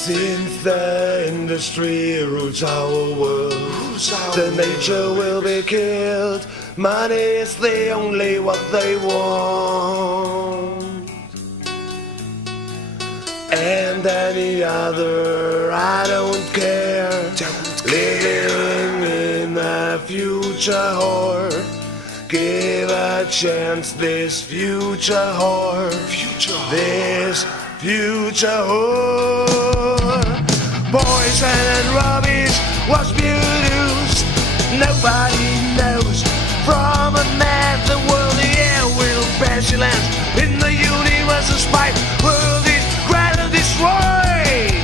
Since the industry rules our world, the nature will be killed. Money is the only what they want, and any other I don't care. Living in a future whore, give a chance this future whore, this future whore. Poison and rubbish was produced, nobody knows. From a man the world, the air will pestilence. In the universe a spite, world is greatly destroyed.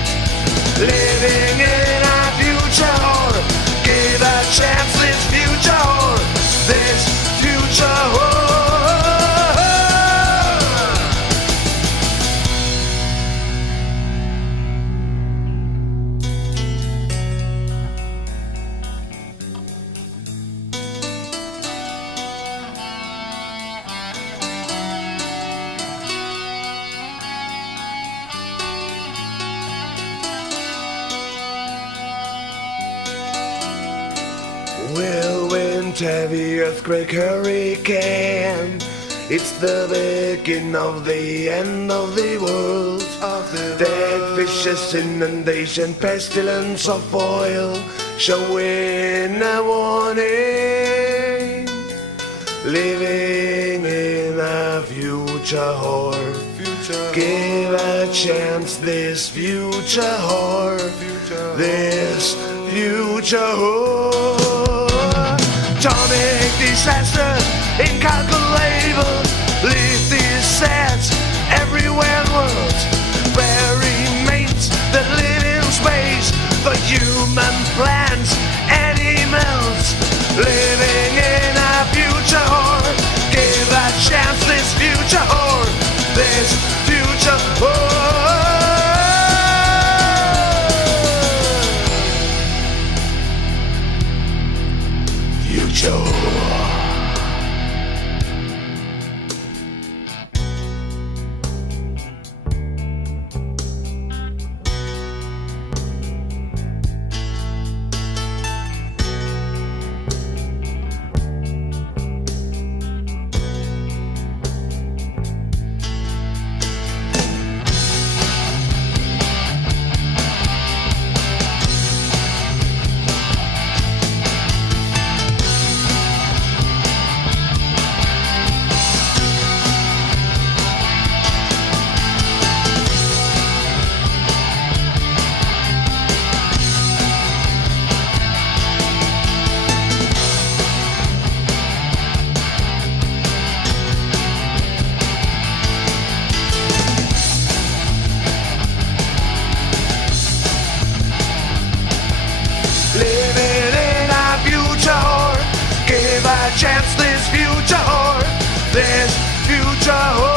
Living in a future whore, give a chance this future whore, this future whore. Whirlwind, heavy earthquake, hurricane. It's the beginning of the end of the world. Dead fishes, inundation, pestilence of oil, showing a warning. Living in a future whore, give a chance this future whore, this future whore. Atomic disasters, incalculable. Leave these sets everywhere in the world. Where remains that live in space, the human plants, animals. Living in a future whore, give a chance this future whore, this future whore. Living in a future whore, give a chance this future whore, this future whore.